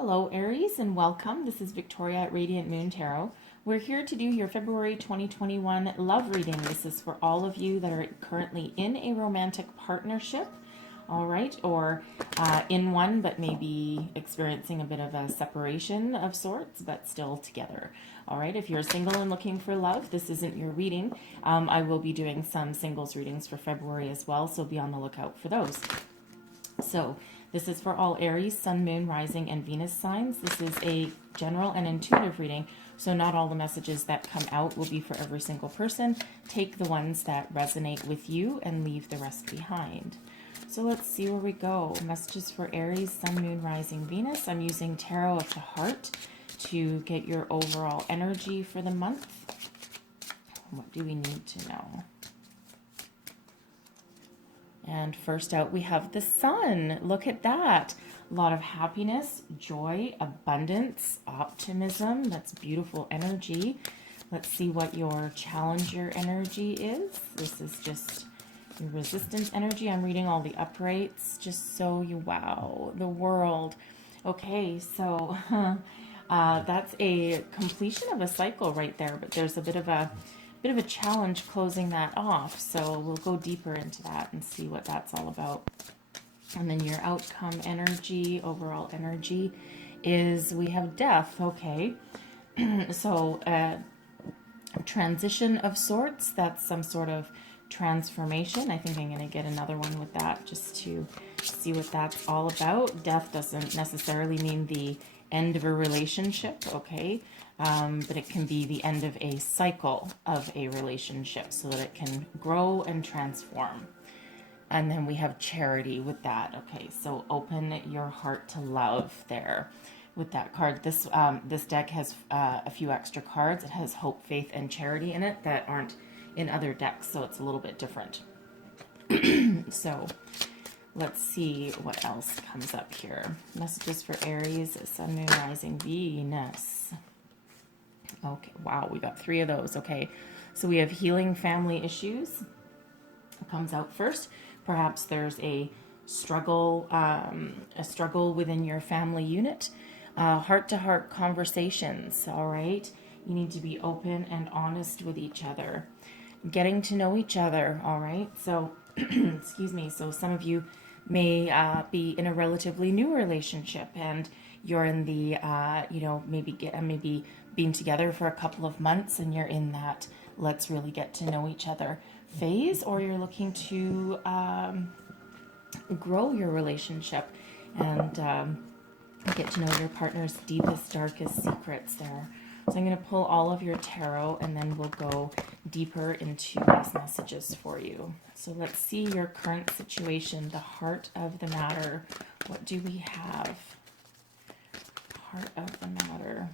Hello Aries and welcome. This is Victoria at Radiant Moon Tarot. We're here to do your February 2021 love reading. This is for all of you that are currently in a romantic partnership, all right, or in one but maybe experiencing a bit of a separation of sorts but still together. All right, if you're single and looking for love, this isn't your reading. I will be doing some singles readings for February as well, so be on the lookout for those. So this is for all Aries, Sun, Moon, Rising, and Venus signs. This is a general and intuitive reading, so not all the messages that come out will be for every single person. Take the ones that resonate with you and leave the rest behind. So let's see where we go. Messages for Aries, Sun, Moon, Rising, Venus. I'm using Tarot of the Heart to get your overall energy for the month. What do we need to know? And first out, we have the Sun. Look at that. A lot of happiness, joy, abundance, optimism. That's beautiful energy. Let's see what your challenger energy is. This is just your resistance energy. I'm reading all the uprights just so you wow. The World. Okay, so that's a completion of a cycle right there, but there's a bit of a challenge closing that off, so we'll go deeper into that and see what that's all about. And then your outcome energy, overall energy, is we have death. Okay, so transition of sorts. That's some sort of transformation. I think I'm going to get another one with that just to see what that's all about. Death doesn't necessarily mean the end of a relationship, okay? But it can be the end of a cycle of a relationship so that it can grow and transform. And then we have charity with that. Okay, so open your heart to love there with that card. This deck has a few extra cards. It has hope, faith, and charity in it that aren't in other decks, so it's a little bit different. So let's see what else comes up here. Messages for Aries, Sun, Moon, Rising, Venus. Okay, wow, we got 3 of those. Okay, so we have healing family issues. It comes out first. Perhaps there's a struggle within your family unit. Heart-to-heart conversations, all right? You need to be open and honest with each other. Getting to know each other, all right? So, excuse me, so some of you may be in a relatively new relationship and you're in the, maybe being together for a couple of months and you're in that let's really get to know each other phase, or you're looking to grow your relationship and get to know your partner's deepest, darkest secrets there. So I'm going to pull all of your tarot and then we'll go deeper into these messages for you. So let's see your current situation, the heart of the matter. What do we have? Heart of the matter.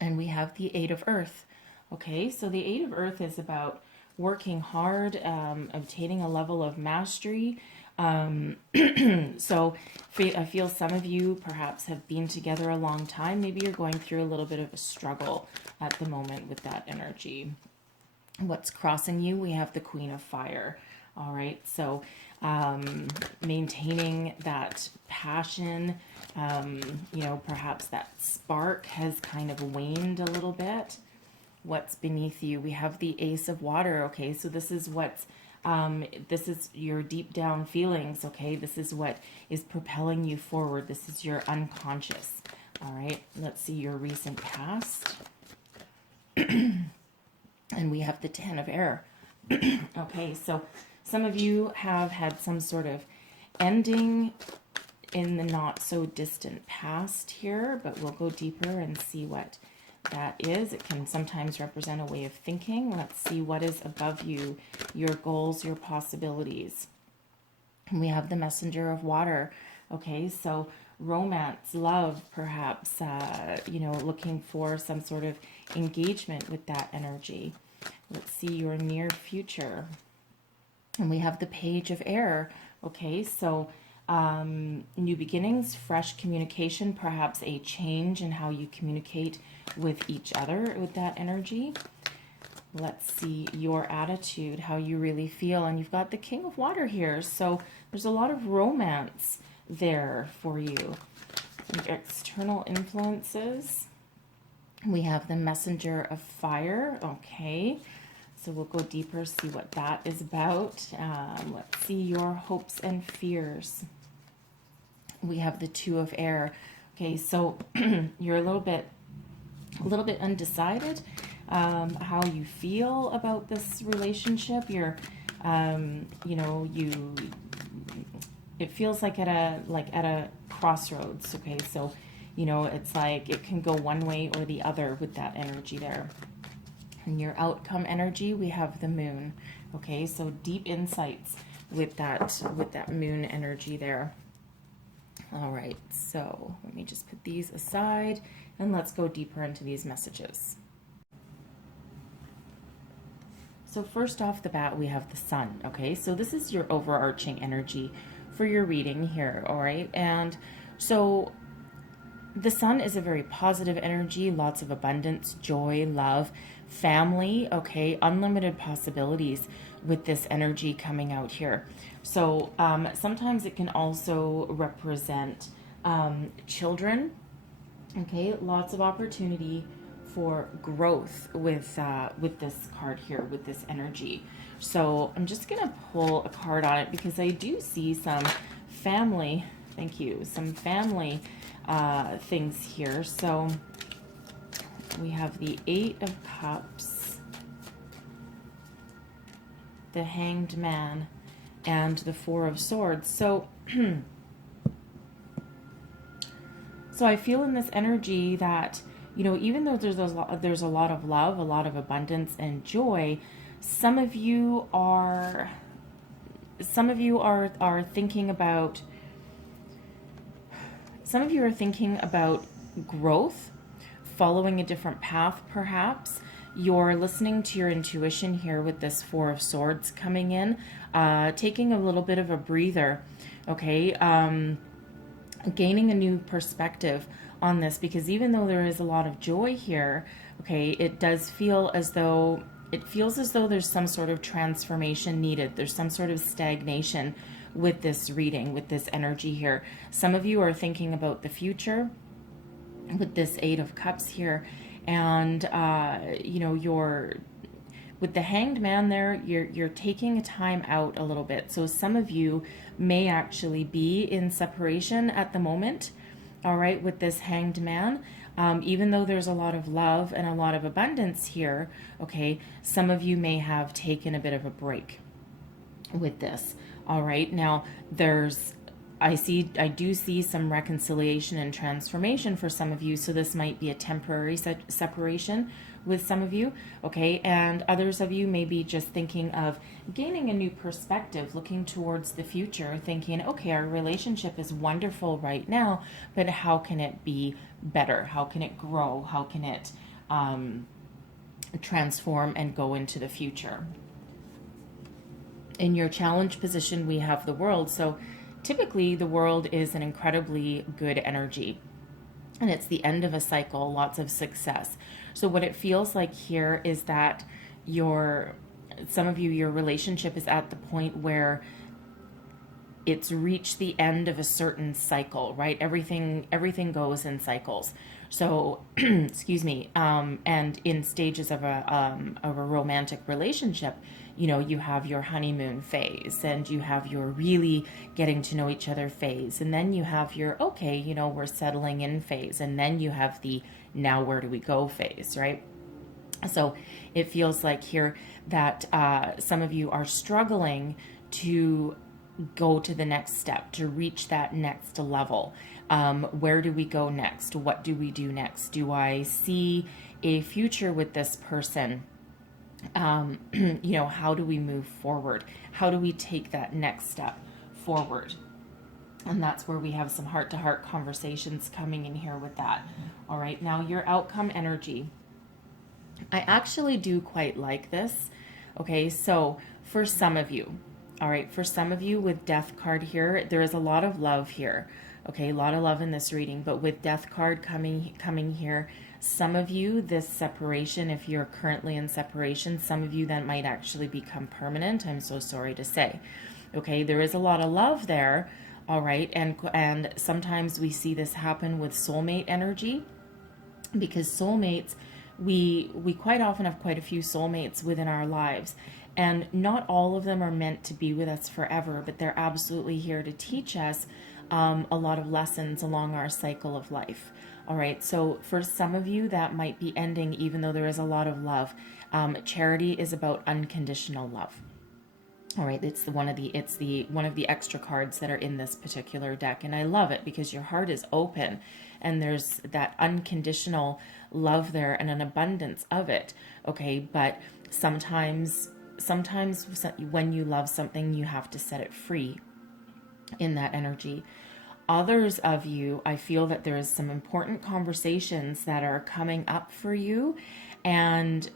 And we have the Eight of Earth. Okay, so the Eight of Earth is about working hard, obtaining a level of mastery. So I feel some of you perhaps have been together a long time. Maybe you're going through a little bit of a struggle at the moment with that energy. What's crossing you? We have the Queen of Fire. All right, so maintaining that passion, perhaps that spark has kind of waned a little bit. What's beneath you? We have the Ace of Water. Okay, so this is what's this is your deep down feelings. Okay, this is what is propelling you forward. This is your unconscious. All right, let's see your recent past. And we have the Ten of Air. Okay, so some of you have had some sort of ending in the not so distant past here, but we'll go deeper and see what that is. It can sometimes represent a way of thinking. Let's see what is above you, your goals, your possibilities. And we have the Messenger of Water. Okay, so romance, love, perhaps, looking for some sort of engagement with that energy. Let's see your near future. And we have the Page of Air. Okay, so new beginnings, fresh communication, perhaps a change in how you communicate with each other with that energy. Let's see your attitude, how you really feel. And you've got the King of Water here. So there's a lot of romance there for you. external influences, we have the messenger of fire. Okay, so we'll go deeper, see what that is about. Let's see your hopes and fears. We have the two of air. Okay, so you're a little bit undecided how you feel about this relationship. You're, you know, it feels like at a crossroads. Okay, so you know, it's like it can go one way or the other with that energy there. And your outcome energy, we have the moon. Okay, so deep insights with that moon energy there. All right, so let me just put these aside and let's go deeper into these messages. So first off the bat, we have the sun. Okay, so this is your overarching energy for your reading here. All right, and so the sun is a very positive energy, lots of abundance, joy, love, family, okay, unlimited possibilities with this energy coming out here. So sometimes it can also represent children, okay, lots of opportunity for growth with this card here, with this energy. So I'm just gonna pull a card on it because I do see some family, thank you, some family things here. So we have the Eight of Cups, the Hanged Man, and the Four of Swords. So so I feel in this energy that, you know, even though there's a lot of love, a lot of abundance and joy, some of you are thinking about growth, following a different path perhaps. You're listening to your intuition here with this Four of Swords coming in, taking a little bit of a breather, okay, gaining a new perspective on this, because even though there is a lot of joy here, okay, it does feel as though there's some sort of transformation needed. There's some sort of stagnation with this reading, with this energy here. Some of you are thinking about the future with this Eight of Cups here, and you know, you're with the Hanged Man there, you're taking a time out a little bit. So some of you may actually be in separation at the moment, all right, with this Hanged Man. Even though there's a lot of love and a lot of abundance here, okay, some of you may have taken a bit of a break with this. All right, now I do see some reconciliation and transformation for some of you, so this might be a temporary separation with some of you, okay, and others of you may be just thinking of gaining a new perspective, looking towards the future, thinking, okay, our relationship is wonderful right now, but how can it be better? How can it grow? How can it transform and go into the future? In your challenge position, we have the World. So typically the World is an incredibly good energy, and it's the end of a cycle, lots of success. So what it feels like here is that some of you, your relationship is at the point where it's reached the end of a certain cycle, right? Everything goes in cycles. So, excuse me, and in stages of a romantic relationship, you know, you have your honeymoon phase, and you have your really getting to know each other phase, and then you have your, okay, you know, we're settling in phase, and then you have the now where do we go phase, right? So it feels like here that some of you are struggling to go to the next step, to reach that next level. Where do we go next? What do we do next? Do I see a future with this person? You know, how do we move forward? How do we take that next step forward? And that's where we have some heart-to-heart conversations coming in here with that. All right, now your outcome energy. I actually do quite like this. Okay, so for some of you, all right, for some of you with Death card here, there is a lot of love here. Okay, a lot of love in this reading, but with Death card coming here, some of you, this separation, if you're currently in separation, some of you that might actually become permanent. I'm so sorry to say. Okay, there is a lot of love there. All right. And sometimes we see this happen with soulmate energy, because soulmates, we quite often have quite a few soulmates within our lives, and not all of them are meant to be with us forever, but they're absolutely here to teach us a lot of lessons along our cycle of life. All right, so for some of you that might be ending, even though there is a lot of love. Charity is about unconditional love. All right, it's one of the extra cards that are in this particular deck, and I love it because your heart is open, and there's that unconditional love there and an abundance of it. Okay, but sometimes when you love something, you have to set it free in that energy. Others of you, I feel that there is some important conversations that are coming up for you, and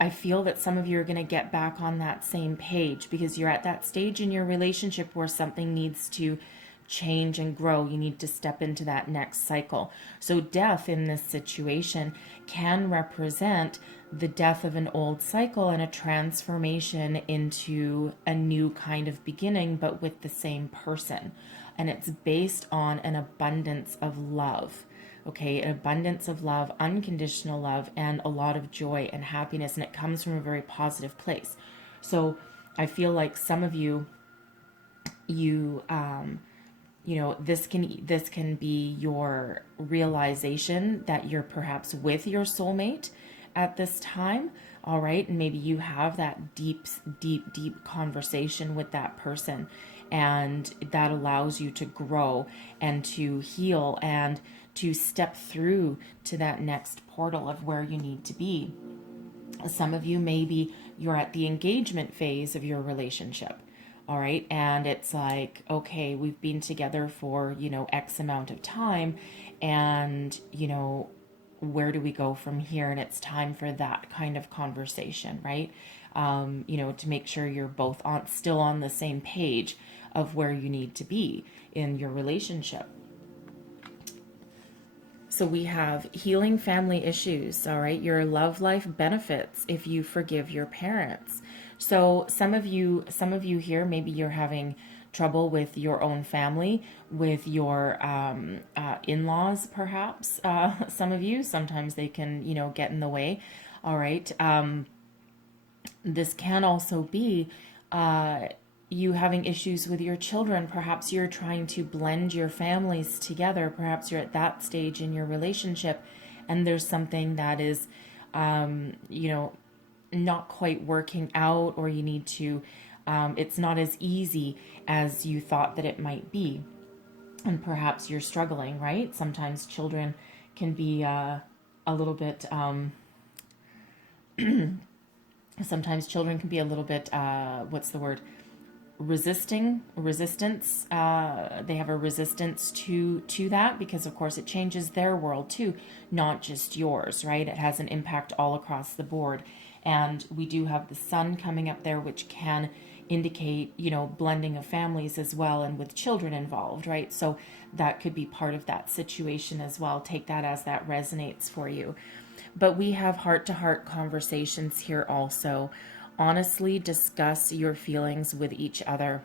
I feel that some of you are going to get back on that same page, because you're at that stage in your relationship where something needs to change and grow. You need to step into that next cycle. So death in this situation can represent the death of an old cycle and a transformation into a new kind of beginning, but with the same person. And it's based on an abundance of love. Okay, an abundance of love, unconditional love, and a lot of joy and happiness, and it comes from a very positive place. So I feel like some of you, this can be your realization that you're perhaps with your soulmate at this time. All right, and maybe you have that deep conversation with that person, and that allows you to grow and to heal and to step through to that next portal of where you need to be. Some of you, maybe you're at the engagement phase of your relationship. All right, and it's like, okay, we've been together for, X amount of time, and, where do we go from here? And it's time for that kind of conversation, right? To make sure you're both still on the same page of where you need to be in your relationship. So we have healing family issues, all right? Your love life benefits if you forgive your parents. So some of you here, maybe you're having trouble with your own family, with your in-laws, perhaps. Some of you, sometimes they can, get in the way. All right. This can also be you having issues with your children. Perhaps you're trying to blend your families together. Perhaps you're at that stage in your relationship, and there's something that is, not quite working out, or you need to, it's not as easy as you thought that it might be. And perhaps you're struggling, right? Sometimes children can be a little bit, what's the word? Resistance. They have a resistance to that, because of course it changes their world too, not just yours, right? It has an impact all across the board. And we do have the sun coming up there, which can indicate, blending of families as well, and with children involved, right? So that could be part of that situation as well. Take that as that resonates for you. But we have heart-to-heart conversations here also. Honestly discuss your feelings with each other.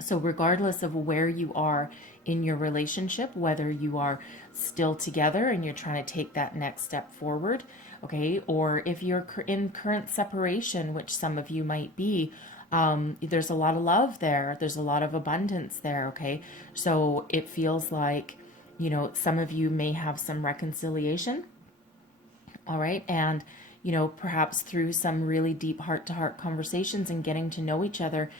So regardless of where you are in your relationship, whether you are still together and you're trying to take that next step forward, okay, or if you're in current separation, which some of you might be, there's a lot of love there. There's a lot of abundance there, okay? So it feels like, some of you may have some reconciliation, all right? And, perhaps through some really deep heart-to-heart conversations and getting to know each other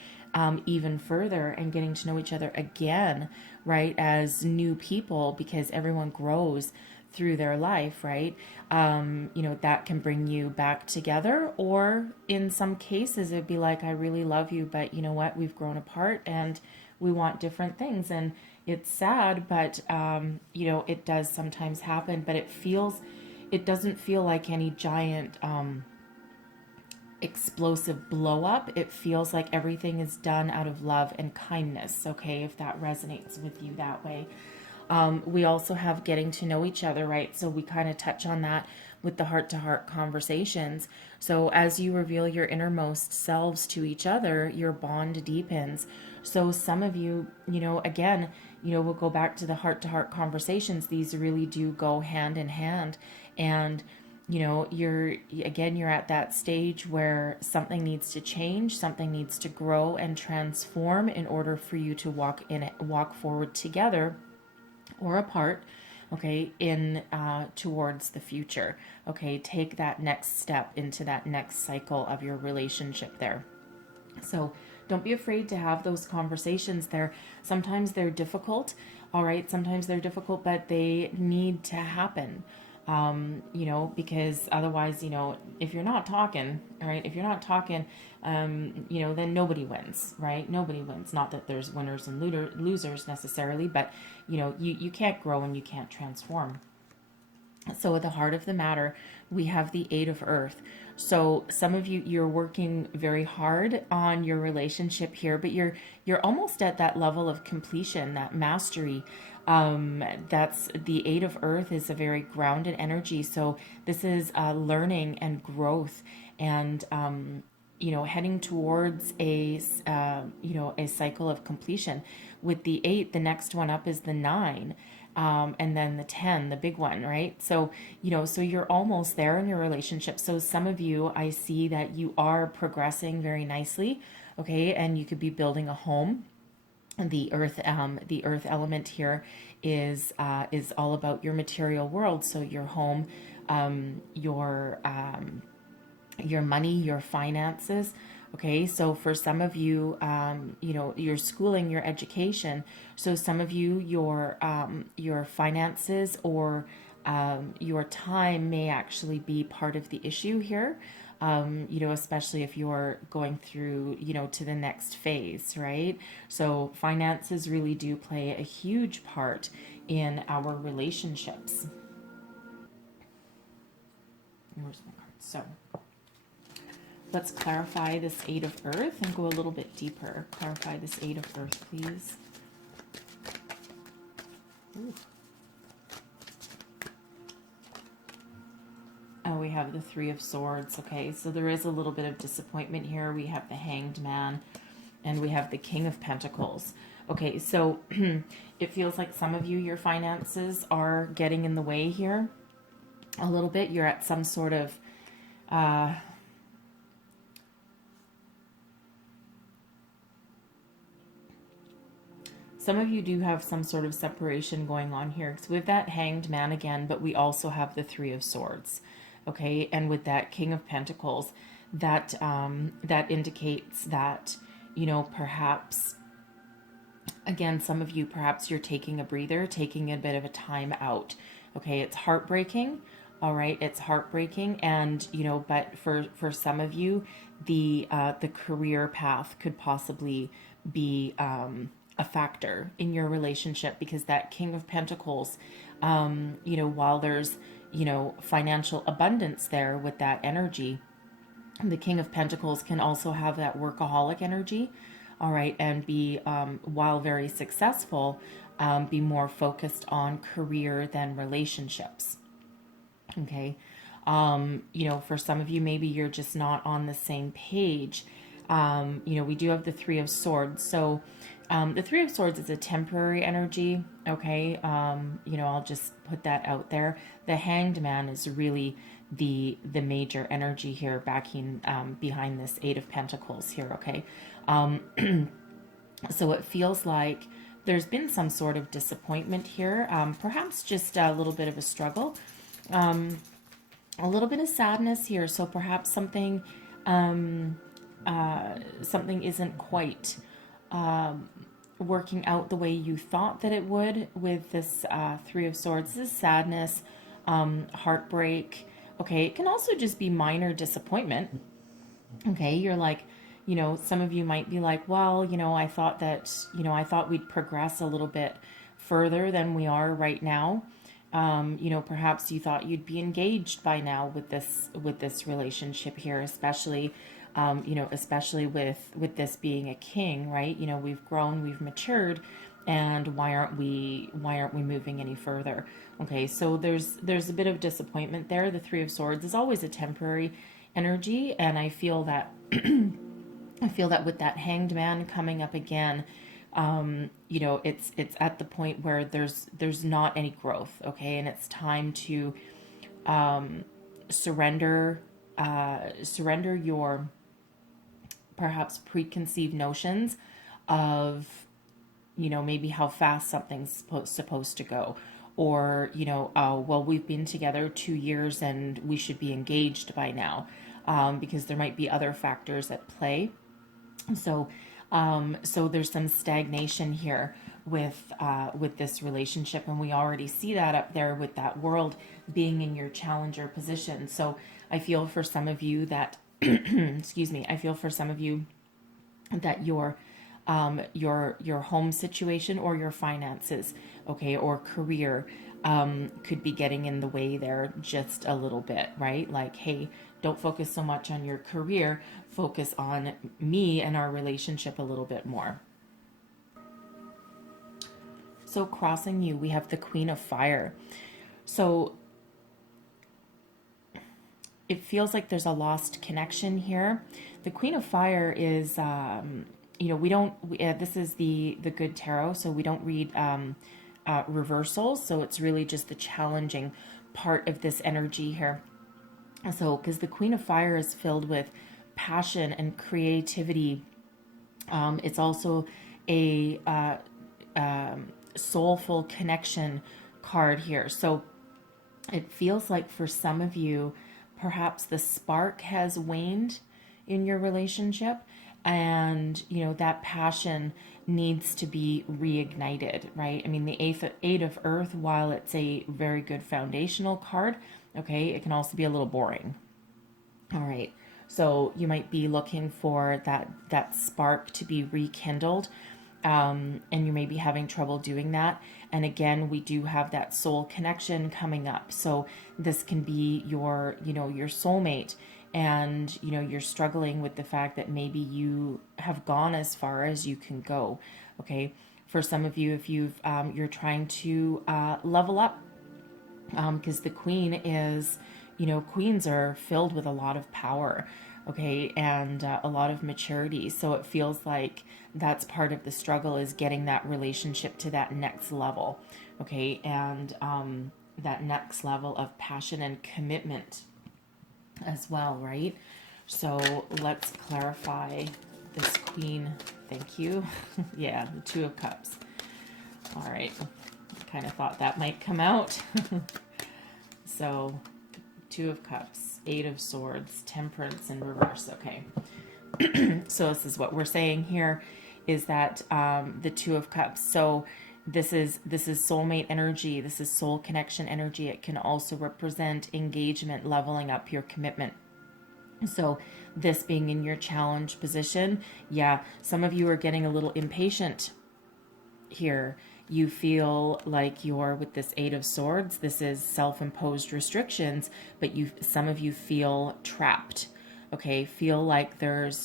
even further, and getting to know each other again, right, as new people, because everyone grows through their life, right? That can bring you back together, or in some cases it'd be like, I really love you, but you know what, we've grown apart and we want different things, and it's sad, but it does sometimes happen. But it doesn't feel like any giant explosive blow up. It feels like everything is done out of love and kindness, okay, if that resonates with you that way. We also have getting to know each other, right? So we kind of touch on that, with the heart-to-heart conversations. So as you reveal your innermost selves to each other, your bond deepens. So some of you, again, we'll go back to the heart-to-heart conversations. These really do go hand in hand. And you're at that stage where something needs to change, something needs to grow and transform in order for you to walk forward together or apart, okay, in towards the future. Okay, take that next step into that next cycle of your relationship there. So don't be afraid to have those conversations there. Sometimes they're difficult, all right? Sometimes they're difficult, but they need to happen. Because otherwise, if you're not talking, all right, if you're not talking, then nobody wins, right? Nobody wins. Not that there's winners and losers necessarily, but, you can't grow and you can't transform. So at the heart of the matter, we have the Eight of Earth. So some of you, you're working very hard on your relationship here, but you're almost at that level of completion, that mastery. That's the Eight of Earth is a very grounded energy. So this is learning and growth, and heading towards a cycle of completion. With the 8, the next one up is the 9. And then the 10, the big one, right? So, so you're almost there in your relationship. So some of you, I see that you are progressing very nicely, okay? And you could be building a home. The earth element here is all about your material world. So your home, your money, your finances. Okay, so for some of you, your schooling, your education. So some of you, your finances or your time may actually be part of the issue here. Especially if you're going through, to the next phase, right? So finances really do play a huge part in our relationships. Where's my card? So let's clarify this Eight of Earth and go a little bit deeper. Clarify this Eight of Earth, please. Ooh. Oh, we have the Three of Swords. Okay, so there is a little bit of disappointment here. We have the Hanged Man and we have the King of Pentacles. Okay, so it feels like some of you, your finances are getting in the way here a little bit. You're at some sort of some of you do have some sort of separation going on here. So with that Hanged Man again, but we also have the Three of Swords. Okay, and with that King of Pentacles, that that indicates that, perhaps, again, some of you, perhaps you're taking a breather, taking a bit of a time out. Okay, it's heartbreaking. All right, it's heartbreaking, and but for some of you, the career path could possibly be a factor in your relationship, because that King of Pentacles, while there's financial abundance there with that energy, the King of Pentacles can also have that workaholic energy, all right, and be, while very successful, be more focused on career than relationships. Okay. For some of you, maybe you're just not on the same page. We do have the Three of Swords. So, the Three of Swords is a temporary energy. Okay. I'll just put that out there. The Hanged Man is really the major energy here backing, behind this Eight of Pentacles here. Okay. So it feels like there's been some sort of disappointment here. Perhaps just a little bit of a struggle. A little bit of sadness here. So perhaps something isn't quite working out the way you thought that it would with this Three of Swords. This is sadness, heartbreak. Okay, it can also just be minor disappointment. Okay, you're like, some of you might be like, well, I thought that, I thought we'd progress a little bit further than we are right now. Perhaps you thought you'd be engaged by now with this relationship here, especially, especially with this being a king, right? We've grown, we've matured, and why aren't we moving any further? Okay, so there's a bit of disappointment there. The Three of Swords is always a temporary energy, and I feel that with that Hanged Man coming up again, you know, it's at the point where there's not any growth, okay, and it's time to surrender surrender your perhaps preconceived notions of, you know, maybe how fast something's supposed to go, or, you know, well, we've been together 2 years and we should be engaged by now, because there might be other factors at play. So, so there's some stagnation here with this relationship, and we already see that up there with that World being in your challenger position. So I feel for some of you that, excuse me, I feel for some of you that your home situation or your finances, okay, or career, could be getting in the way there just a little bit, right? Like, hey, don't focus so much on your career, focus on me and our relationship a little bit more. So crossing you, we have the Queen of Fire. So it feels like there's a lost connection here. The Queen of Fire is, you know, we don't, this is the good tarot, so we don't read reversals. So it's really just the challenging part of this energy here. So, because the Queen of Fire is filled with passion and creativity, it's also a soulful connection card here. So it feels like for some of you, perhaps the spark has waned in your relationship, and, you know, that passion needs to be reignited, right? I mean, the Eight of Earth, while it's a very good foundational card, okay, it can also be a little boring. All right, so you might be looking for that spark to be rekindled, and you may be having trouble doing that. And again, we do have that soul connection coming up. So this can be your, you know, your soulmate, and, you know, you're struggling with the fact that maybe you have gone as far as you can go. Okay, for some of you, if you're trying to level up, because the Queen is, you know, queens are filled with a lot of power, okay, and a lot of maturity. So it feels like that's part of the struggle, is getting that relationship to that next level, okay, and that next level of passion and commitment as well, right? So let's clarify this Queen. Thank you. Yeah, the Two of Cups. All right, kind of thought that might come out. So Two of Cups, Eight of Swords, Temperance in reverse. Okay. So this is what we're saying here, is that the Two of Cups. So this is soulmate energy. This is soul connection energy. It can also represent engagement, leveling up your commitment. So this being in your challenge position, yeah, some of you are getting a little impatient here. You feel like you're with this Eight of Swords. This is self-imposed restrictions, but some of you feel trapped. Okay, feel like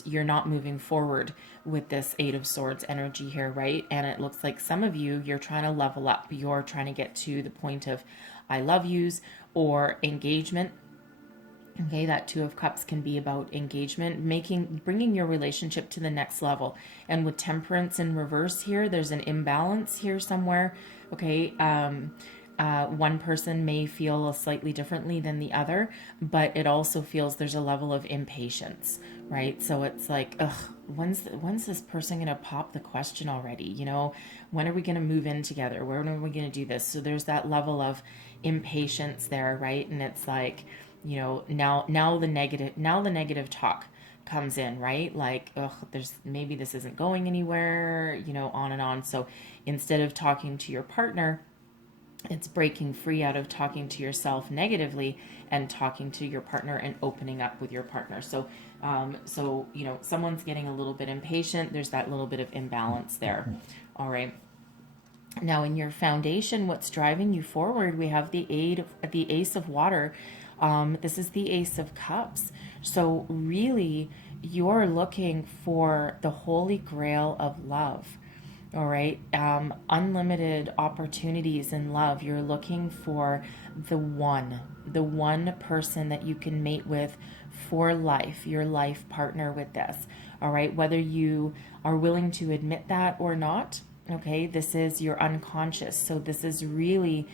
you're not moving forward with this Eight of Swords energy here, right? And it looks like some of you, you're trying to level up. You're trying to get to the point of I love yous or engagement. Okay, that Two of Cups can be about engagement, bringing your relationship to the next level. And with Temperance in reverse here, there's an imbalance here somewhere. Okay, one person may feel slightly differently than the other, but it also feels there's a level of impatience, right? So it's like, ugh, when's this person gonna pop the question already? You know, when are we gonna move in together? When are we gonna do this? So there's that level of impatience there, right? And it's like, you know, now the negative talk comes in, right? Like, ugh, maybe this isn't going anywhere, you know, on and on. So instead of talking to your partner, it's breaking free out of talking to yourself negatively and talking to your partner and opening up with your partner. So, you know, someone's getting a little bit impatient. There's that little bit of imbalance there. All right. Now, in your foundation, what's driving you forward? We have the Ace of Water. This is the Ace of Cups. So really, you're looking for the holy grail of love. All right. Unlimited opportunities in love. You're looking for the one person that you can mate with for life, your life partner with this. All right. Whether you are willing to admit that or not, okay, this is your unconscious. So this is really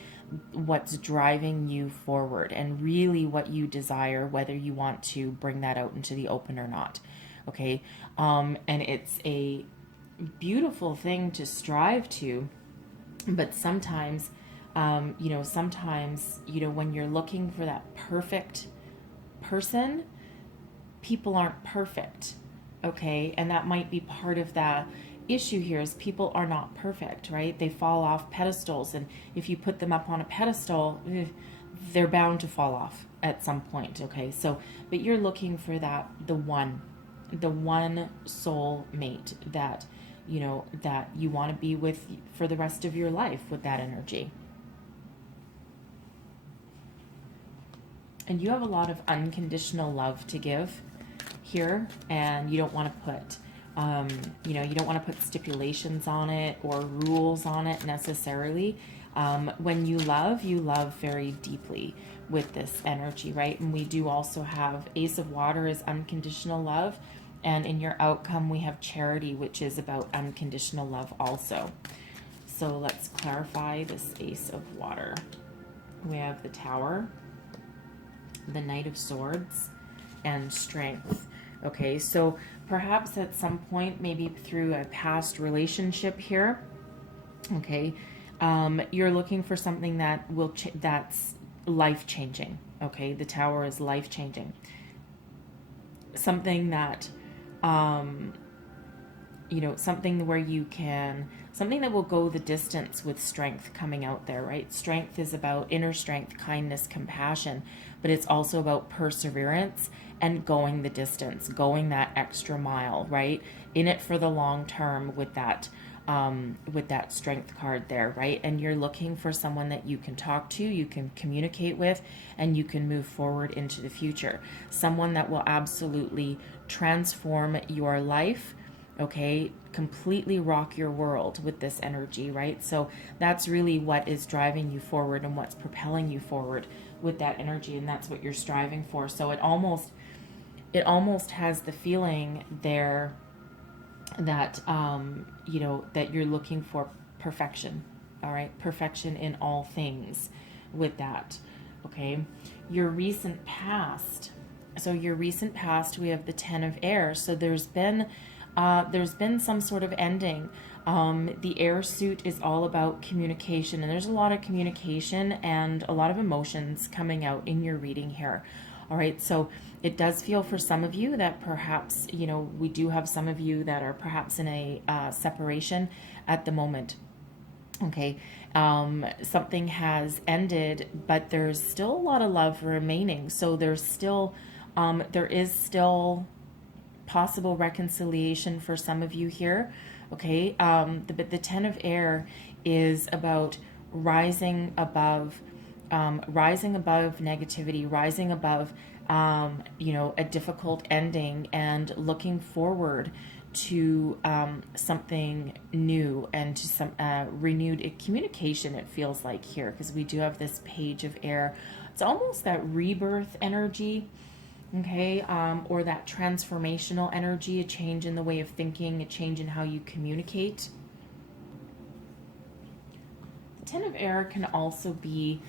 what's driving you forward and really what you desire, whether you want to bring that out into the open or not. Okay. And it's a beautiful thing to strive to, but sometimes when you're looking for that perfect person, people aren't perfect. Okay, and that might be part of the issue here is people are not perfect, right? They fall off pedestals, and if you put them up on a pedestal, they're bound to fall off at some point. Okay, so but you're looking for the one soul mate that that you want to be with for the rest of your life with that energy. And you have a lot of unconditional love to give here, and you don't want to put you don't want to put stipulations on it or rules on it necessarily. When you love very deeply with this energy, right? And we do also have Ace of Water is unconditional love, and in your outcome we have Charity, which is about unconditional love also. So let's clarify this Ace of Water. We have the Tower, the Knight of Swords, and Strength. Okay, so perhaps at some point, maybe through a past relationship here, okay, you're looking for something that that's life-changing. Okay, the Tower is life-changing. Something that something where you can, something that will go the distance with Strength coming out there, right? Strength is about inner strength, kindness, compassion, but it's also about perseverance and going the distance, going that extra mile, right? In it for the long term with that Strength card there, right? And you're looking for someone that you can talk to, you can communicate with, and you can move forward into the future. Someone that will absolutely transform your life, okay, completely rock your world with this energy, right? So that's really what is driving you forward and what's propelling you forward with that energy, and that's what you're striving for. So it almost has the feeling there that that you're looking for perfection. All right, perfection in all things with that. Okay, your recent past. So your recent past, we have the Ten of Air. So there's been some sort of ending. The air suit is all about communication, and there's a lot of communication and a lot of emotions coming out in your reading here. All right, so it does feel for some of you that perhaps, we do have some of you that are perhaps in a separation at the moment. Okay, something has ended, but there's still a lot of love remaining. So there is still possible reconciliation for some of you here. Okay, but the Ten of Air is about rising above negativity, rising above a difficult ending, and looking forward to something new and to some renewed communication, it feels like here, because we do have this Page of Air. It's almost that rebirth energy, okay, or that transformational energy, a change in the way of thinking, a change in how you communicate. The Ten of Air can also be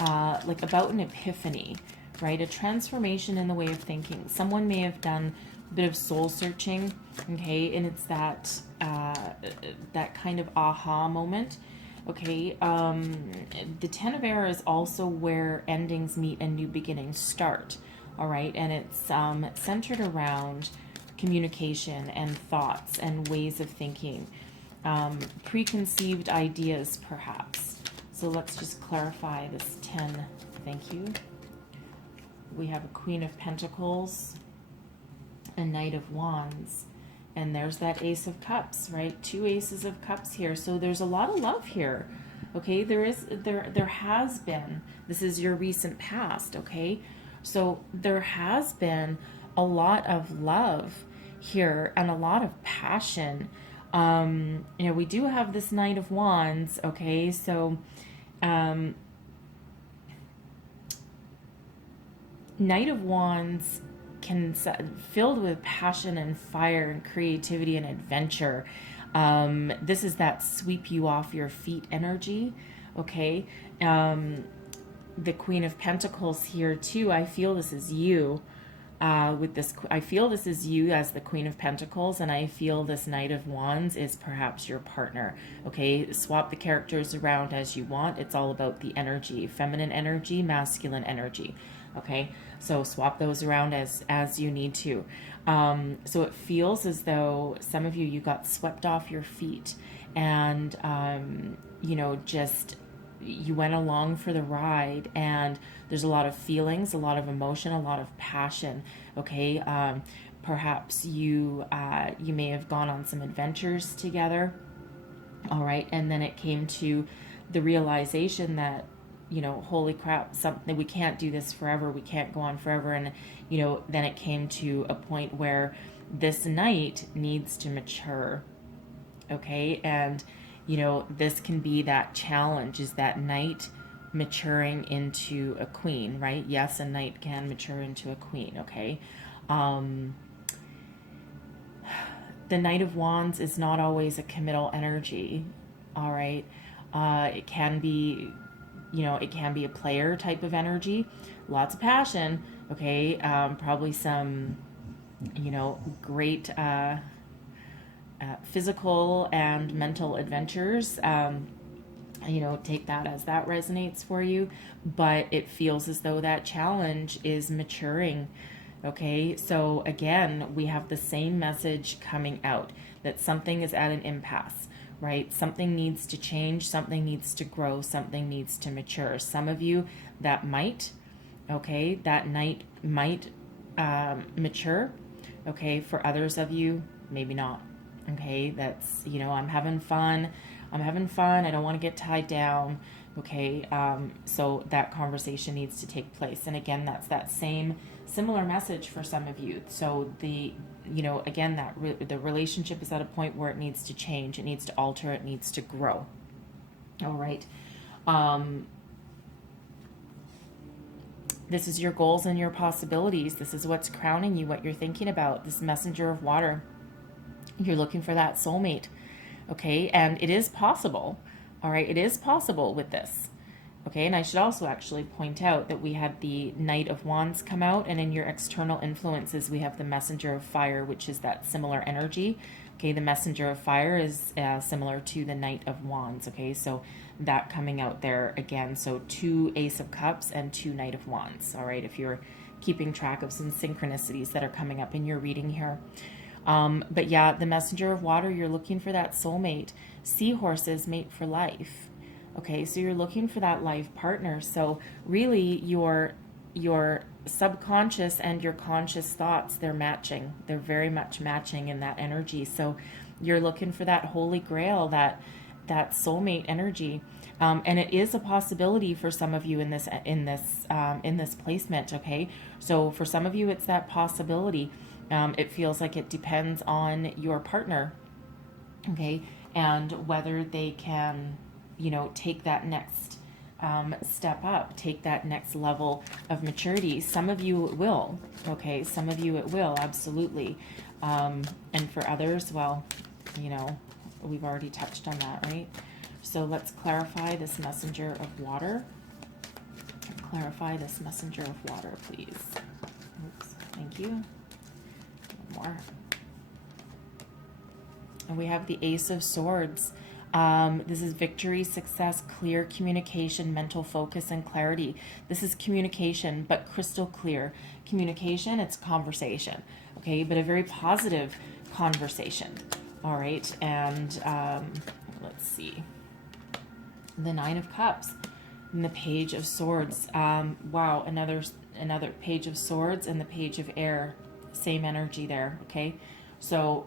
like about an epiphany, right? A transformation in the way of thinking. Someone may have done a bit of soul searching, okay, and it's that that kind of aha moment. Okay, the Ten of Air is also where endings meet and new beginnings start. All right, and it's centered around communication and thoughts and ways of thinking, preconceived ideas perhaps. So let's just clarify this 10. Thank you. We have a Queen of Pentacles, a Knight of Wands, and there's that Ace of Cups, right? 2 Aces of Cups here. So there's a lot of love here. Okay, there has been, this is your recent past, okay? So there has been a lot of love here and a lot of passion You know, we do have this Knight of Wands, okay? So, Knight of Wands filled with passion and fire and creativity and adventure. This is that sweep you off your feet energy, okay? The Queen of Pentacles here too. I feel this is you. With this, I feel this is you as the Queen of Pentacles, and I feel this Knight of Wands is perhaps your partner. Okay, swap the characters around as you want. It's all about the energy, feminine energy, masculine energy. Okay, so swap those around as you need to. So it feels as though some of you got swept off your feet, and you know, just you went along for the ride, and there's a lot of feelings, a lot of emotion, a lot of passion. Okay, perhaps you may have gone on some adventures together. All right, and then it came to the realization that, you know, holy crap, something, we can't do this forever, we can't go on forever. And you know, then it came to a point where this knight needs to mature. Okay, and you know, this can be that challenge, is that knight maturing into a queen, right? Yes, a knight can mature into a queen, okay? The Knight of Wands is not always a committal energy, all right? It can be, you know, it can be a player type of energy, lots of passion, okay? Probably some, you know, great physical and mental adventures. You know, take that as that resonates for you, but it feels as though that challenge is maturing. Okay, so again, we have the same message coming out, that something is at an impasse, right? Something needs to change, something needs to grow, something needs to mature. Some of you, that might, okay, that knight might mature, okay? For others of you, maybe not. Okay, that's, you know, I'm having fun, I don't want to get tied down. Okay, so that conversation needs to take place. And again, that's that same similar message for some of you. So the, you know, again, that the relationship is at a point where it needs to change, it needs to alter, it needs to grow. All right. This is your goals and your possibilities. This is what's crowning you, what you're thinking about. This messenger of water. You're looking for that soulmate, okay? And it is possible, all right? It is possible with this, okay? And I should also actually point out that we had the Knight of Wands come out, and in your external influences, we have the Messenger of Fire, which is that similar energy, okay? The Messenger of Fire is similar to the Knight of Wands, okay? So that coming out there again, so 2 Ace of Cups and 2 Knight of Wands, all right? If you're keeping track of some synchronicities that are coming up in your reading here. But yeah, the Messenger of Water, you're looking for that soulmate. Seahorses mate for life. Okay, so you're looking for that life partner. So really your subconscious and your conscious thoughts, they're matching. They're very much matching in that energy. So you're looking for that holy grail, that soulmate energy. And it is a possibility for some of you in this placement, okay? So for some of you, it's that possibility. It feels like it depends on your partner, okay, and whether they can, you know, take that next step up, take that next level of maturity. Some of you it will, okay, some of you it will, absolutely. And for others, well, you know, we've already touched on that, right? So let's clarify this messenger of water. Clarify this messenger of water, please. Oops, thank you. More. And we have the Ace of Swords. This is victory, success, clear communication, mental focus, and clarity. This is communication, but crystal clear. Communication, it's conversation, okay? But a very positive conversation, all right? And let's see. The Nine of Cups and the Page of Swords. Wow, another Page of Swords and the Page of Air. Same energy there, okay? So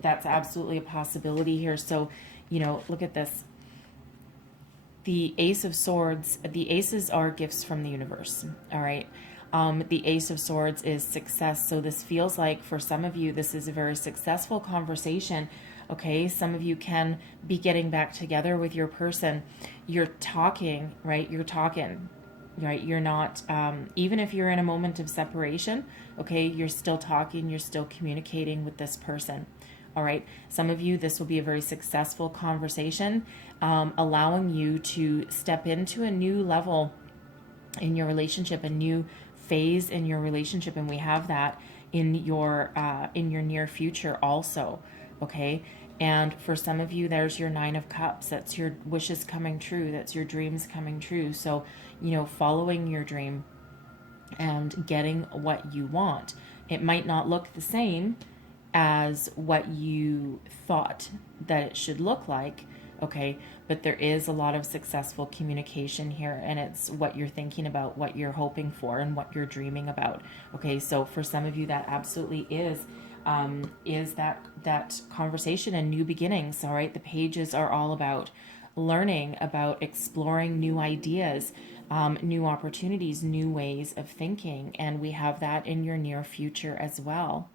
that's absolutely a possibility here. So, you know, look at this. The Ace of Swords, the aces are gifts from the universe, all right? The Ace of Swords is success. So this feels like for some of you, this is a very successful conversation. Okay, some of you can be getting back together with your person. You're talking, right? You're talking, right? You're not, even if you're in a moment of separation, okay, you're still talking, you're still communicating with this person. All right, some of you, this will be a very successful conversation, allowing you to step into a new level in your relationship, a new phase in your relationship, and we have that in your near future also. Okay, and for some of you, there's your Nine of Cups. That's your wishes coming true. That's your dreams coming true. So, following your dream and getting what you want. It might not look the same as what you thought that it should look like, okay? But there is a lot of successful communication here, and it's what you're thinking about, what you're hoping for, and what you're dreaming about, okay? So for some of you, that absolutely is that conversation and new beginnings, all right? The pages are all about learning, about exploring new ideas, new opportunities, new ways of thinking, and we have that in your near future as well.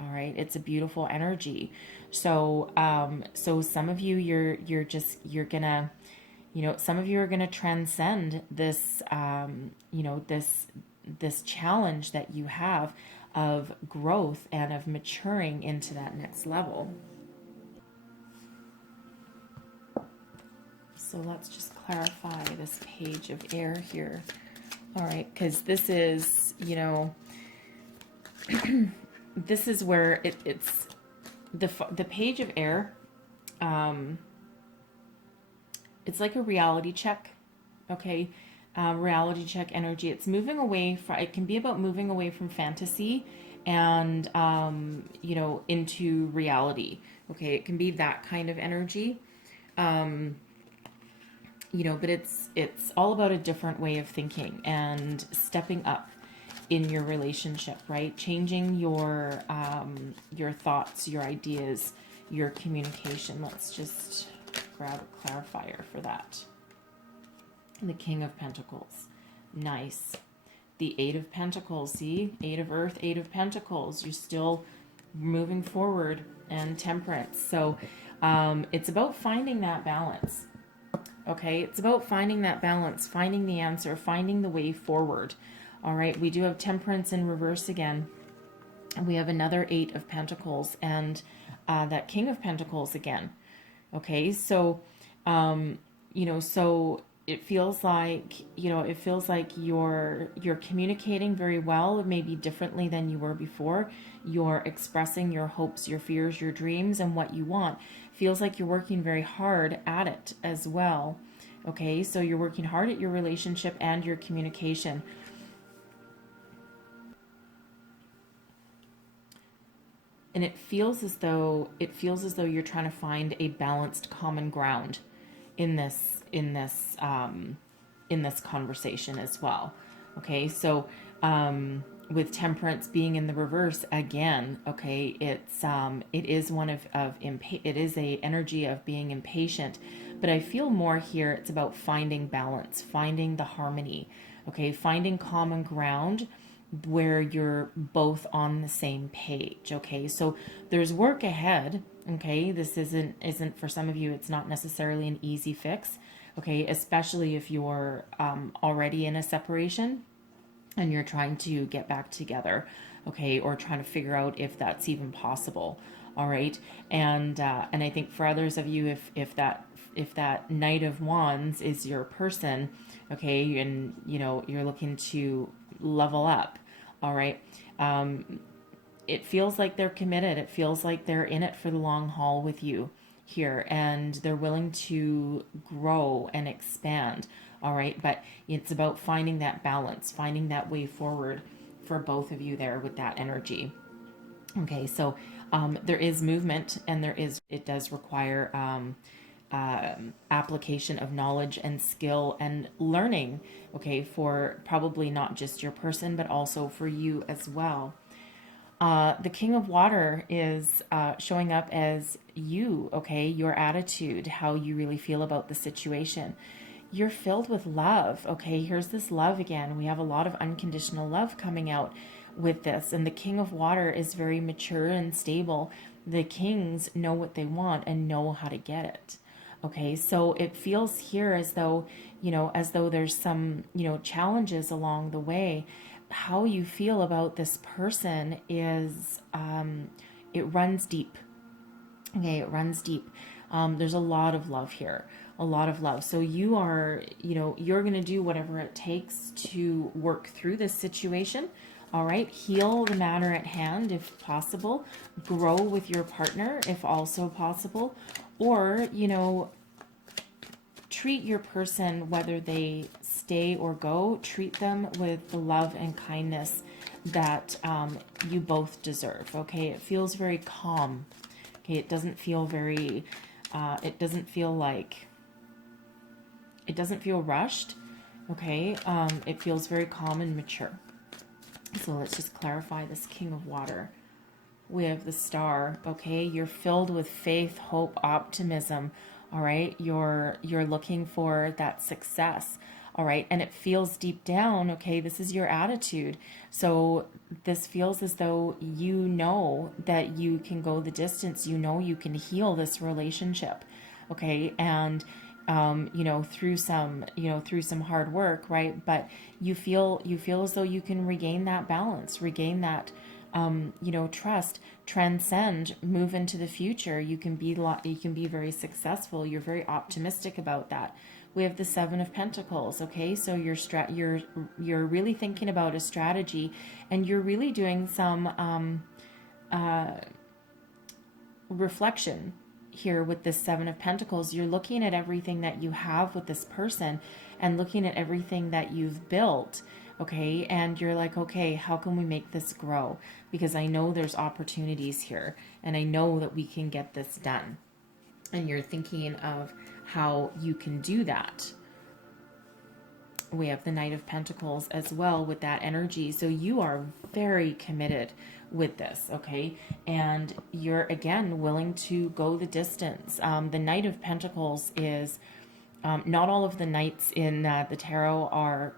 All right, it's a beautiful energy. So, so some of you, you're gonna, some of you are gonna transcend this, this challenge that you have of growth and of maturing into that next level. So let's just clarify this page of air here. All right, because this is, this is where it's the page of air. It's like a reality check, okay? Reality check energy. It's moving away from. It can be about moving away from fantasy and into reality. Okay, it can be that kind of energy. But it's all about a different way of thinking and stepping up in your relationship, right? Changing your thoughts, your ideas, your communication. Let's just grab a clarifier for that. The King of Pentacles. Nice. The Eight of Pentacles. See? Eight of Earth, Eight of Pentacles. You're still moving forward, and Temperance. So it's about finding that balance. Okay? It's about finding that balance, finding the answer, finding the way forward. All right, we do have Temperance in reverse again. And we have another Eight of Pentacles and that King of Pentacles again. Okay, so, so it feels like, you're communicating very well, maybe differently than you were before. You're expressing your hopes, your fears, your dreams, and what you want. Feels like you're working very hard at it as well. Okay, so you're working hard at your relationship and your communication. And it feels as though you're trying to find a balanced common ground in this conversation as well. Okay, so with Temperance being in the reverse again, okay, it is one of it is a energy of being impatient, but I feel more here it's about finding balance, finding the harmony, okay, finding common ground where you're both on the same page. Okay, so there's work ahead. Okay, this isn't for some of you, it's not necessarily an easy fix. Okay, especially if you're already in a separation and you're trying to get back together, okay, or trying to figure out if that's even possible. All right, and I think for others of you, if that Knight of Wands is your person, okay, and you're looking to level up. All right. It feels like they're committed. It feels like they're in it for the long haul with you here, and they're willing to grow and expand. All right. But it's about finding that balance, finding that way forward for both of you there with that energy. Okay. So there is movement, and it does require application of knowledge and skill and learning, okay, for probably not just your person, but also for you as well. The King of Water is showing up as you, okay, your attitude, how you really feel about the situation. You're filled with love, okay, here's this love again. We have a lot of unconditional love coming out with this, and the King of Water is very mature and stable the kings know what they want and know how to get it. Okay, so it feels here as though, as though there's some, challenges along the way. How you feel about this person is, it runs deep. Okay, it runs deep. There's a lot of love here, a lot of love. So you are, you're going to do whatever it takes to work through this situation. All right, heal the matter at hand if possible, grow with your partner if also possible, or, treat your person, whether they stay or go, treat them with the love and kindness that you both deserve. Okay, it feels very calm. Okay, it doesn't feel very, it doesn't feel rushed. Okay, it feels very calm and mature. So let's just clarify this King of Water. We have the Star. Okay, you're filled with faith, hope, optimism. All right, you're looking for that success. All right, and it feels deep down, okay, this is your attitude. So this feels as though you know that you can go the distance. You know you can heal this relationship, okay, and through some hard work, right? But you feel as though you can regain that balance, regain that trust, transcend, move into the future. You can be very successful. You're very optimistic about that. We have the Seven of Pentacles. Okay, so you're really thinking about a strategy, and you're really doing some reflection here with this Seven of Pentacles. You're looking at everything that you have with this person and looking at everything that you've built, okay, and you're like, okay, how can we make this grow? Because I know there's opportunities here and I know that we can get this done. And you're thinking of how you can do that. We have the Knight of Pentacles as well with that energy. So you are very committed with this, okay? And you're, again, willing to go the distance. The Knight of Pentacles is, not all of the knights in the tarot are,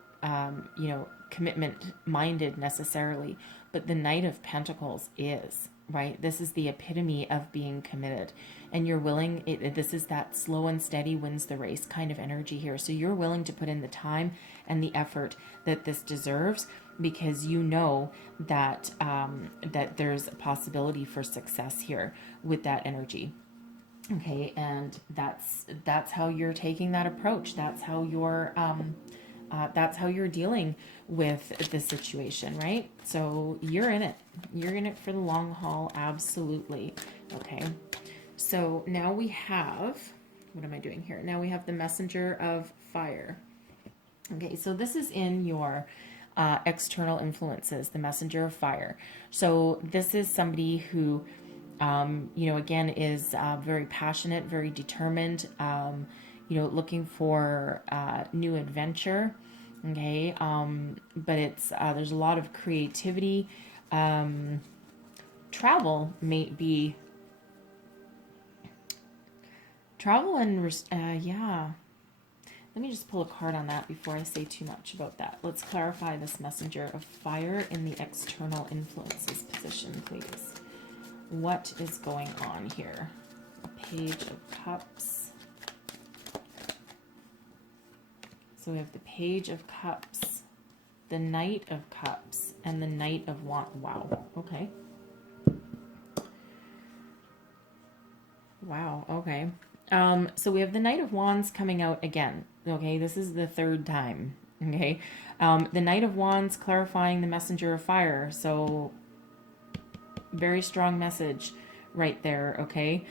commitment-minded necessarily, but the Knight of Pentacles is, right? This is the epitome of being committed. And you're willing, this is that slow and steady wins the race kind of energy here. So you're willing to put in the time and the effort that this deserves, because you know that that there's a possibility for success here with that energy. Okay, and that's how you're taking that approach. That's how you're dealing with the situation, right? So you're in it. You're in it for the long haul, absolutely. Okay. So now we have, what am I doing here? Now we have the Messenger of Fire. Okay, so this is in your external influences, the Messenger of Fire. So this is somebody who, again, is very passionate, very determined, looking for new adventure. Okay, but it's there's a lot of creativity. Travel may be travel and yeah. Let me just pull a card on that before I say too much about that. Let's clarify this Messenger of Fire in the external influences position, please. What is going on here? A Page of Cups. So we have the Page of Cups, the Knight of Cups, and the Knight of Wands. Wow. Okay. Wow. Okay. So we have the Knight of Wands coming out again. Okay, this is the third time. Okay, the Knight of Wands clarifying the Messenger of Fire. So very strong message right there. Okay.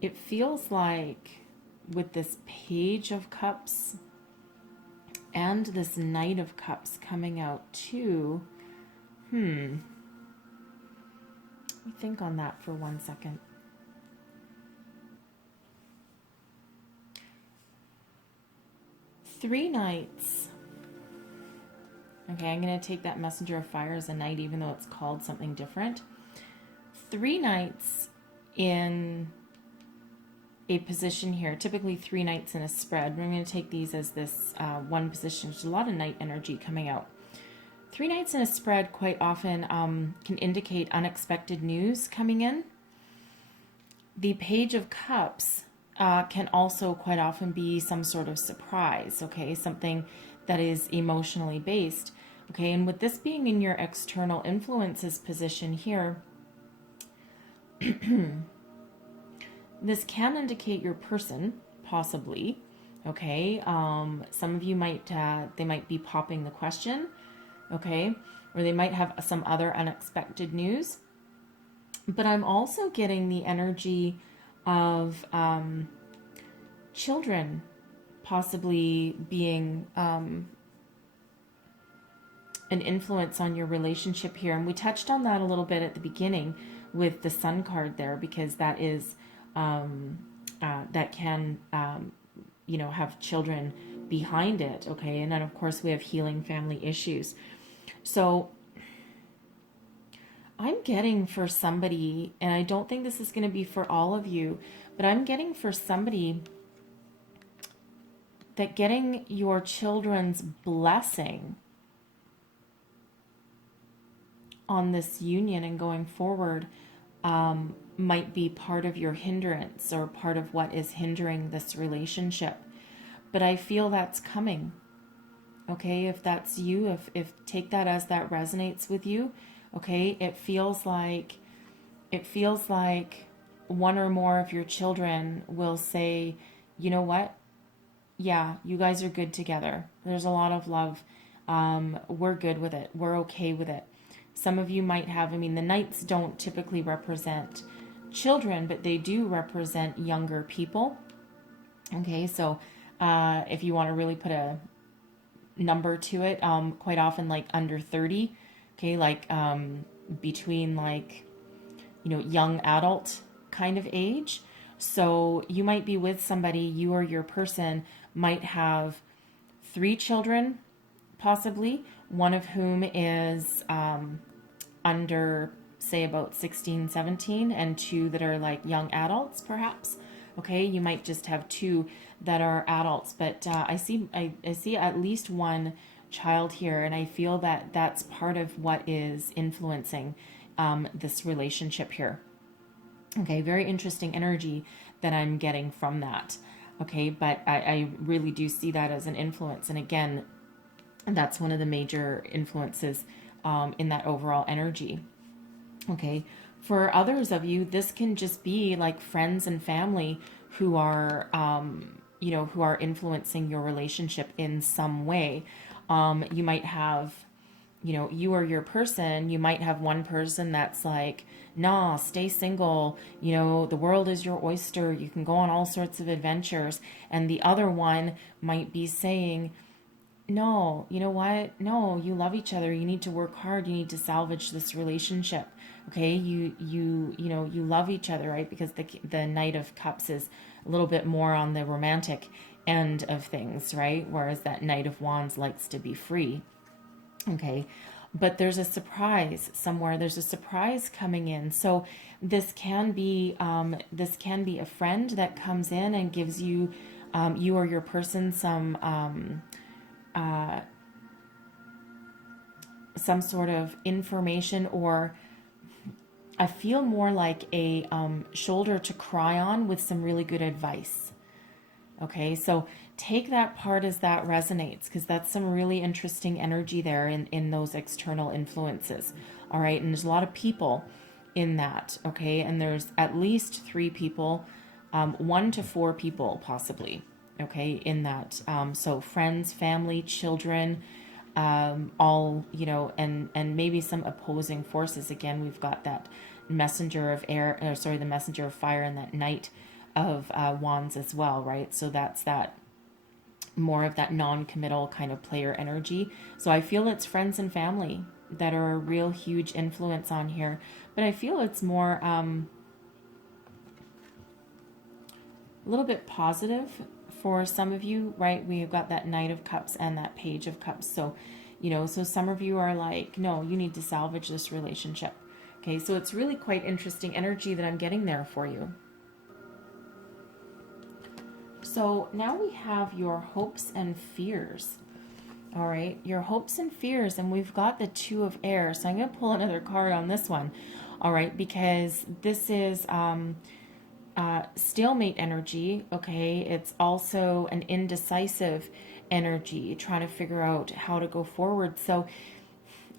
It feels like with this Page of Cups and this Knight of Cups coming out too. Let me think on that for 1 second. Three Knights. Okay, I'm going to take that Messenger of Fire as a knight, even though it's called something different. Three Knights in a position here, typically 3 nights in a spread. I'm going to take these as this one position. There's a lot of night energy coming out. 3 nights in a spread quite often can indicate unexpected news coming in. The Page of Cups can also quite often be some sort of surprise, okay? Something that is emotionally based, okay? And with this being in your external influences position here, this can indicate your person, possibly, okay? Some of you might, they might be popping the question, okay? Or they might have some other unexpected news. But I'm also getting the energy of children possibly being an influence on your relationship here. And we touched on that a little bit at the beginning with the Sun card there, because that is, that can, you know, have children behind it, okay? And then, of course, we have healing family issues. So I'm getting for somebody, and I don't think this is going to be for all of you, but I'm getting for somebody that getting your children's blessing on this union and going forward might be part of your hindrance or part of what is hindering this relationship. But I feel that's coming. Okay, if that's you, if take that as that resonates with you. Okay, it feels like one or more of your children will say, you know what? Yeah, you guys are good together. There's a lot of love. We're good with it. We're okay with it. Some of you might have, I mean, the knights don't typically represent children, but they do represent younger people. Okay, so if you want to really put a number to it, quite often like under 30, okay, like between like, you know, young adult kind of age. So you might be with somebody, you or your person might have 3 children, possibly, one of whom is under, say, about 16, 17, and 2 that are like young adults, perhaps. Okay, you might just have 2 that are adults, but I see at least 1 child here, and I feel that that's part of what is influencing this relationship here. Okay, very interesting energy that I'm getting from that. Okay, but I really do see that as an influence, and again, that's one of the major influences in that overall energy. Okay, for others of you, this can just be like friends and family who are, you know, who are influencing your relationship in some way. You might have, you know, you or your person, you might have one person that's like, nah, stay single, you know, the world is your oyster, you can go on all sorts of adventures. And the other one might be saying, no, you know what? No, you love each other. You need to work hard. You need to salvage this relationship. Okay, you know, you love each other, right? Because the Knight of Cups is a little bit more on the romantic end of things, right? Whereas that Knight of Wands likes to be free. Okay, but there's a surprise somewhere. There's a surprise coming in. So this can be a friend that comes in and gives you, you or your person some sort of information, or I feel more like a shoulder to cry on with some really good advice. Okay, so take that part as that resonates, because that's some really interesting energy there in those external influences. All right, and there's a lot of people in that. Okay, and there's at least 3 people, 1 to 4 people possibly. Okay, in that. So friends, family, children, all, you know, and maybe some opposing forces. Again, we've got that messenger of air, or sorry, the messenger of fire, and that Knight of Wands as well, right? So that's that more of that non-committal kind of player energy. So I feel it's friends and family that are a real huge influence on here, but I feel it's more a little bit positive for some of you, right? We've got that Knight of Cups and that Page of Cups. So, you know, so some of you are like, no, you need to salvage this relationship. Okay, so it's really quite interesting energy that I'm getting there for you. So now we have your hopes and fears. All right, your hopes and fears, and we've got the Two of Air. So I'm going to pull another card on this one. All right, because this is stalemate energy. Okay, it's also an indecisive energy, trying to figure out how to go forward. So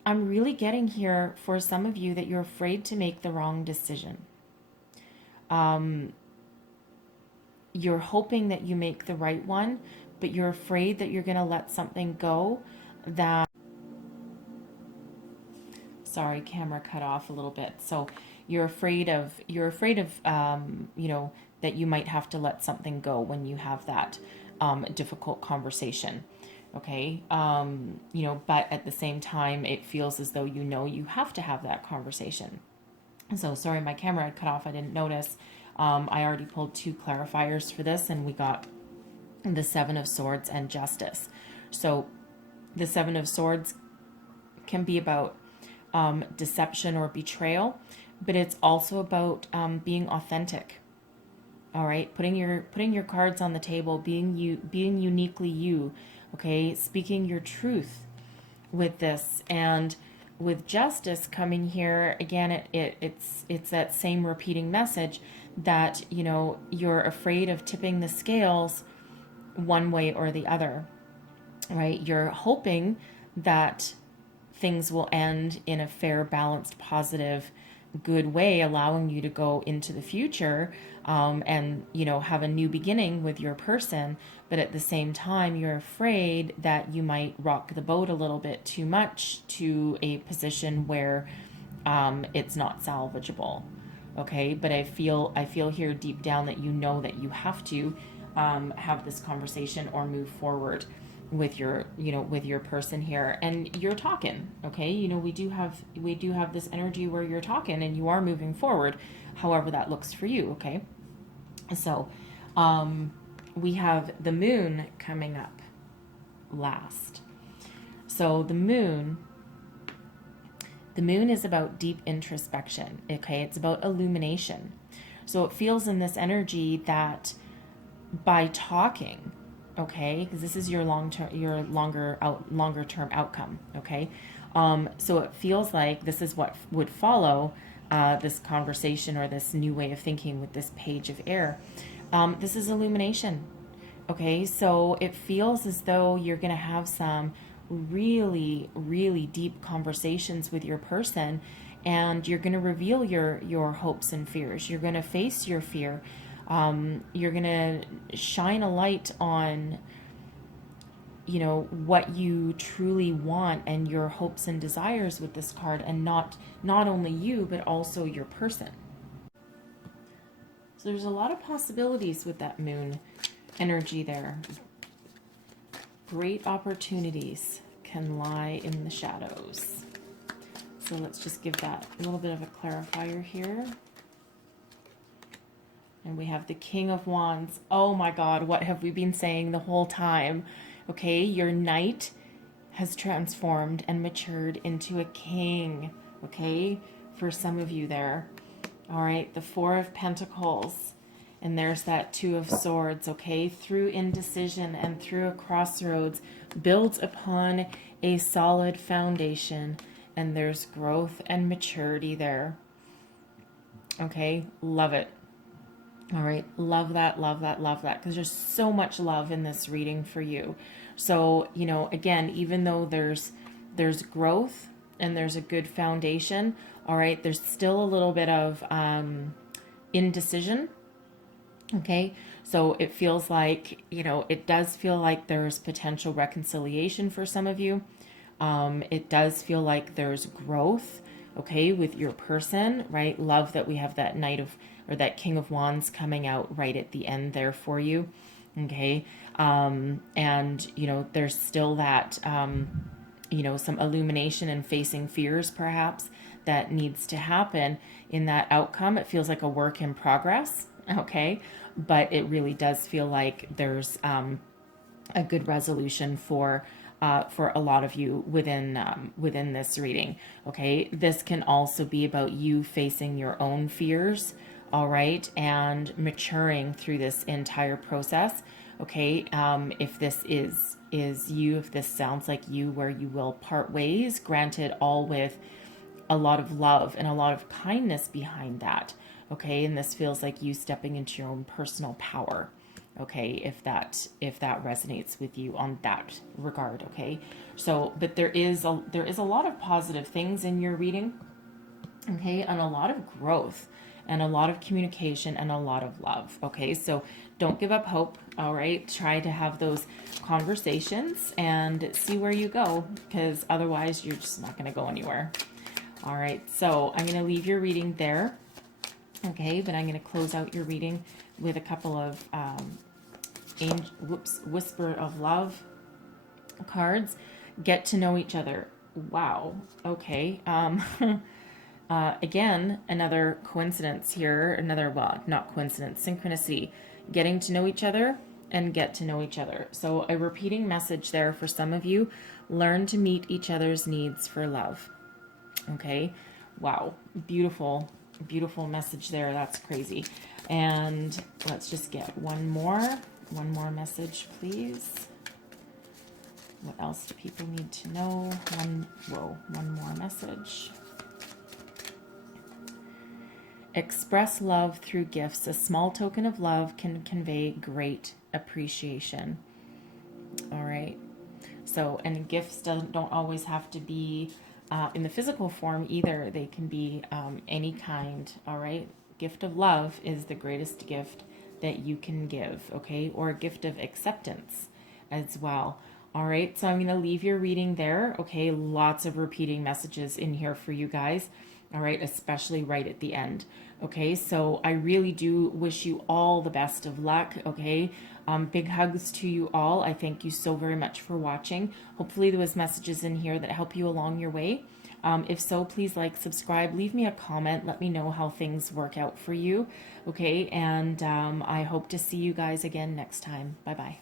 I'm really getting here for some of you that you're afraid to make the wrong decision. You're hoping that you make the right one, but you're afraid that you're going to let something go that, sorry, camera cut off a little bit. So you're afraid of, you know, that you might have to let something go when you have that difficult conversation. Okay. You know, but at the same time, it feels as though, you know, you have to have that conversation. So sorry, my camera had cut off. I didn't notice. I already pulled 2 clarifiers for this, and we got the Seven of Swords and Justice. So the Seven of Swords can be about deception or betrayal, but it's also about being authentic. All right, putting your cards on the table, being uniquely you. Okay, speaking your truth with this. And with Justice coming here again, it's that same repeating message that, you know, you're afraid of tipping the scales one way or the other, right? You're hoping that things will end in a fair, balanced, positive, good way, allowing you to go into the future and, you know, have a new beginning with your person. But at the same time, you're afraid that you might rock the boat a little bit too much to a position where it's not salvageable. Okay, but I feel here deep down that you know that you have to have this conversation or move forward with your, you know, with your person here, and you're talking. Okay, you know, we do have this energy where you're talking and you are moving forward, however that looks for you. Okay, so we have the Moon coming up last. So the moon is about deep introspection. Okay, it's about illumination. So it feels in this energy that by talking, okay, because this is your longer term outcome. Okay, so it feels like this is what would follow this conversation or this new way of thinking with this Page of Air. This is illumination. Okay, so it feels as though you're going to have some really, really deep conversations with your person, and you're going to reveal your hopes and fears. You're going to face your fear. You're going to shine a light on, you know, what you truly want and your hopes and desires with this card, and not only you, but also your person. So there's a lot of possibilities with that moon energy there. Great opportunities can lie in the shadows. So let's just give that a little bit of a clarifier here. And we have the King of Wands. Oh my God, what have we been saying the whole time? Okay, your knight has transformed and matured into a king. Okay, for some of you there. All right, the Four of Pentacles. And there's that Two of Swords, okay? Through indecision and through a crossroads, builds upon a solid foundation. And there's growth and maturity there. Okay, love it. All right, love that, love that, love that. Because there's so much love in this reading for you. So, you know, again, even though there's growth and there's a good foundation, all right, there's still a little bit of indecision. Okay, so it feels like, you know, it does feel like there's potential reconciliation for some of you. It does feel like there's growth, okay, with your person, right? Love that we have that that King of Wands coming out right at the end there for you, okay? And, you know, there's still that, you know, some illumination and facing fears perhaps that needs to happen in that outcome. It feels like a work in progress. Okay, but it really does feel like there's a good resolution for a lot of you within this reading. Okay, this can also be about you facing your own fears, all right, and maturing through this entire process. Okay, if this is you, if this sounds like you, where you will part ways, granted, all with a lot of love and a lot of kindness behind that. Okay, and this feels like you stepping into your own personal power. Okay, if that resonates with you on that regard. Okay, so but there is a lot of positive things in your reading. Okay, and a lot of growth and a lot of communication and a lot of love. Okay, so don't give up hope. All right, try to have those conversations and see where you go, because otherwise you're just not going to go anywhere. All right, so I'm going to leave your reading there. Okay, but I'm going to close out your reading with a couple of Whisper of Love cards. Get to know each other. Wow. Okay. Again, another coincidence here. Another, well, not coincidence, synchronicity. Getting to know each other and get to know each other. So a repeating message there for some of you. Learn to meet each other's needs for love. Okay. Wow. Beautiful, beautiful message there. That's crazy. And let's just get one more message, please. What else do people need to know? One more message. Express love through gifts. A small token of love can convey great appreciation. All right. So, and gifts don't always have to be in the physical form either. They can be any kind. All right. Gift of love is the greatest gift that you can give. Okay. Or a gift of acceptance as well. All right. So I'm going to leave your reading there. Okay. Lots of repeating messages in here for you guys. All right. Especially right at the end. Okay. So I really do wish you all the best of luck. Okay. Big hugs to you all. I thank you so very much for watching. Hopefully there was messages in here that help you along your way. If so, please like, subscribe, leave me a comment. Let me know how things work out for you. Okay. And I hope to see you guys again next time. Bye-bye.